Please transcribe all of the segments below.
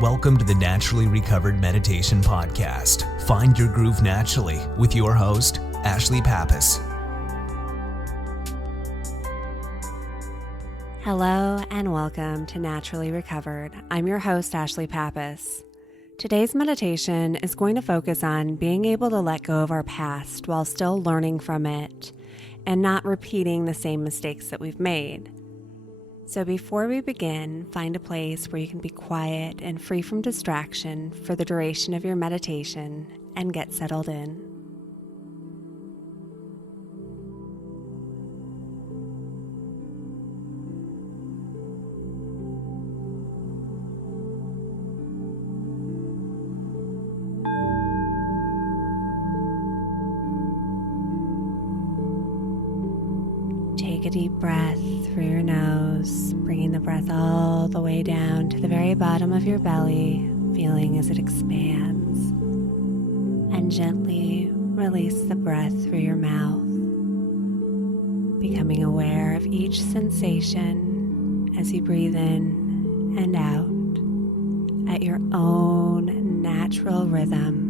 Welcome to the Naturally Recovered Meditation Podcast. Find your groove naturally with your host, Ashley Pappas. Hello and welcome to Naturally Recovered. I'm your host, Ashley Pappas. Today's meditation is going to focus on being able to let go of our past while still learning from it and not repeating the same mistakes that we've made. So before we begin, find a place where you can be quiet and free from distraction for the duration of your meditation and get settled in. Take a deep breath through your nose, bringing the breath all the way down to the very bottom of your belly, feeling as it expands. And gently release the breath through your mouth, becoming aware of each sensation as you breathe in and out at your own natural rhythm.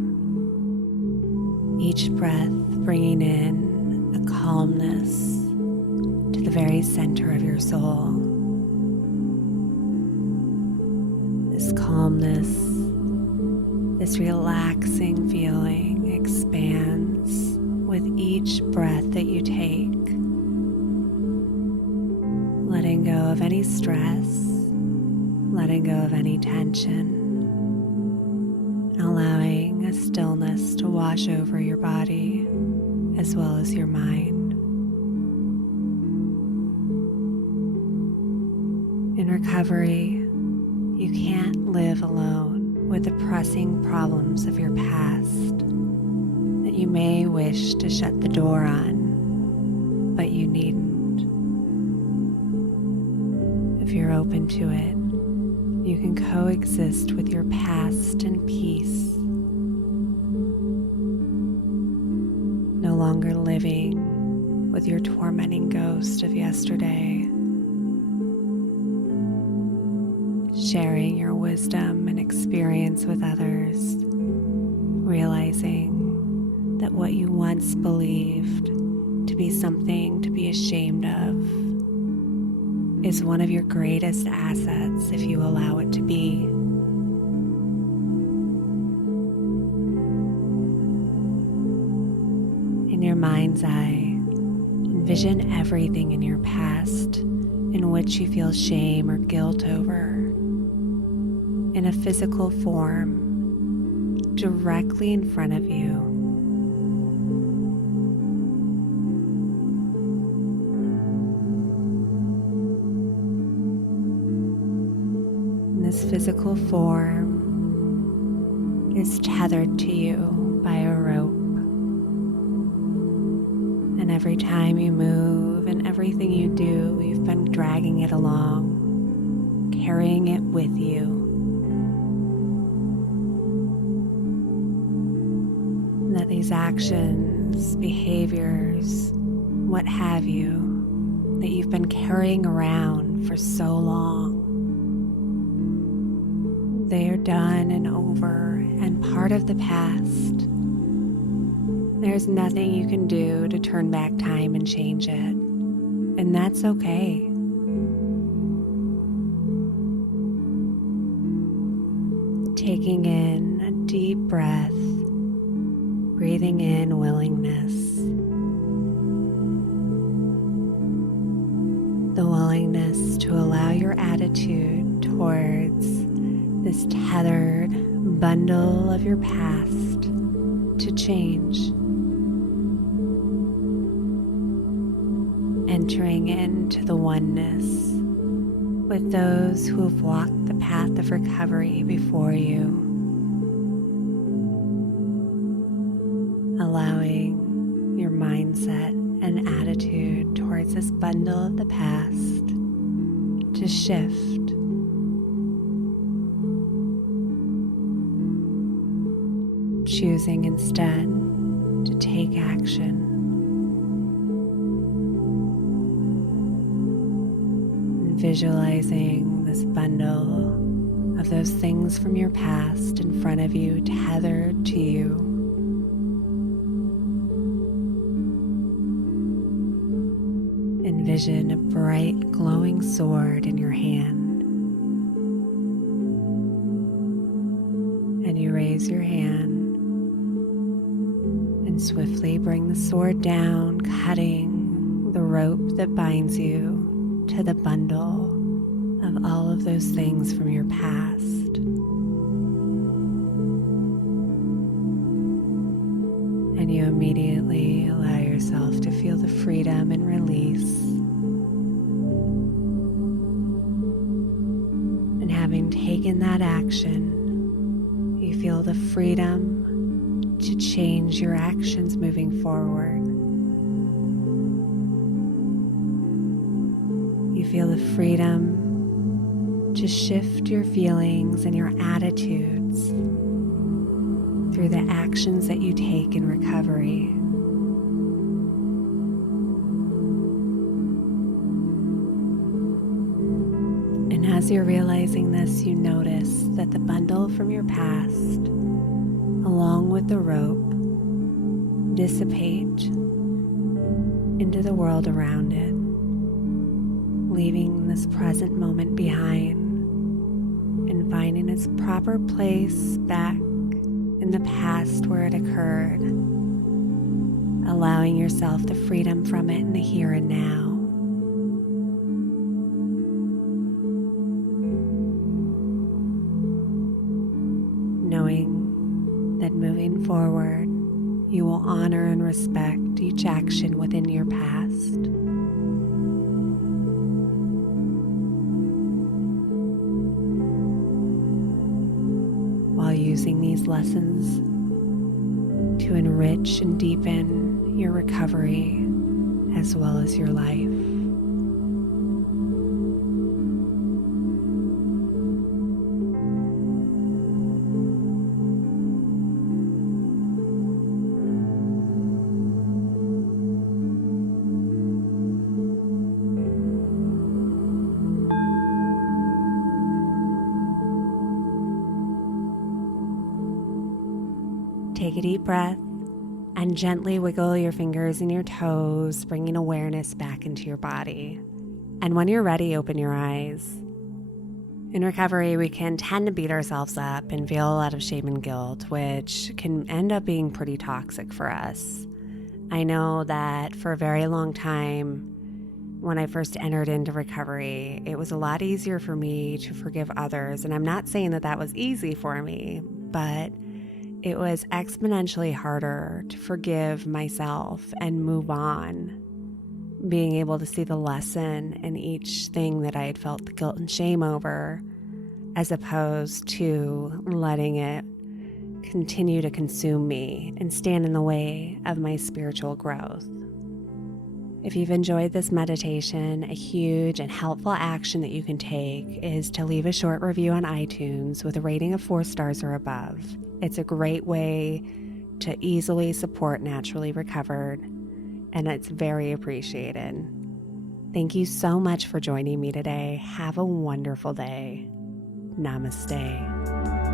Each breath bringing in a calmness to the very center of your soul. This calmness, this relaxing feeling expands with each breath that you take, letting go of any stress, letting go of any tension, and allowing a stillness to wash over your body as well as your mind. In recovery, you can't live alone with the pressing problems of your past that you may wish to shut the door on, but you needn't. If you're open to it, you can coexist with your past in peace, no longer living with your tormenting ghost of yesterday, sharing your wisdom and experience with others, realizing that what you once believed to be something to be ashamed of is one of your greatest assets if you allow it to be. In your mind's eye, envision everything in your past in which you feel shame or guilt over in a physical form directly in front of you. And this physical form is tethered to you by a rope. And every time you move and everything you do, you've been dragging it along, carrying it with you. That these actions, behaviors, what have you, that you've been carrying around for so long, they are done and over and part of the past. There's nothing you can do to turn back time and change it, and that's okay. Taking in a deep breath, breathing in willingness, the willingness to allow your attitude towards this tethered bundle of your past to change, entering into the oneness with those who have walked the path of recovery before you. Allowing your mindset and attitude towards this bundle of the past to shift, choosing instead to take action, visualizing this bundle of those things from your past in front of you, tethered to you. Envision a bright, glowing sword in your hand, and you raise your hand and swiftly bring the sword down, cutting the rope that binds you to the bundle of all of those things from your past. And you immediately allow yourself to feel the freedom and release. And having taken that action, you feel the freedom to change your actions moving forward. You feel the freedom to shift your feelings and your attitudes through the actions that you take in recovery. And as you're realizing this, you notice that the bundle from your past, along with the rope, dissipate into the world around it, leaving this present moment behind and finding its proper place back in the past where it occurred, allowing yourself the freedom from it in the here and now. Knowing that moving forward, you will honor and respect each action within your past. While using these lessons to enrich and deepen your recovery as well as your life. Take a deep breath and gently wiggle your fingers and your toes, bringing awareness back into your body. And when you're ready, open your eyes. In recovery, we can tend to beat ourselves up and feel a lot of shame and guilt, which can end up being pretty toxic for us. I know that for a very long time, when I first entered into recovery, it was a lot easier for me to forgive others. And I'm not saying that that was easy for me, but it was exponentially harder to forgive myself and move on, being able to see the lesson in each thing that I had felt the guilt and shame over, as opposed to letting it continue to consume me and stand in the way of my spiritual growth. If you've enjoyed this meditation, a huge and helpful action that you can take is to leave a short review on iTunes with a rating of 4 stars or above. It's a great way to easily support Naturally Recovered, and it's very appreciated. Thank you so much for joining me today. Have a wonderful day. Namaste.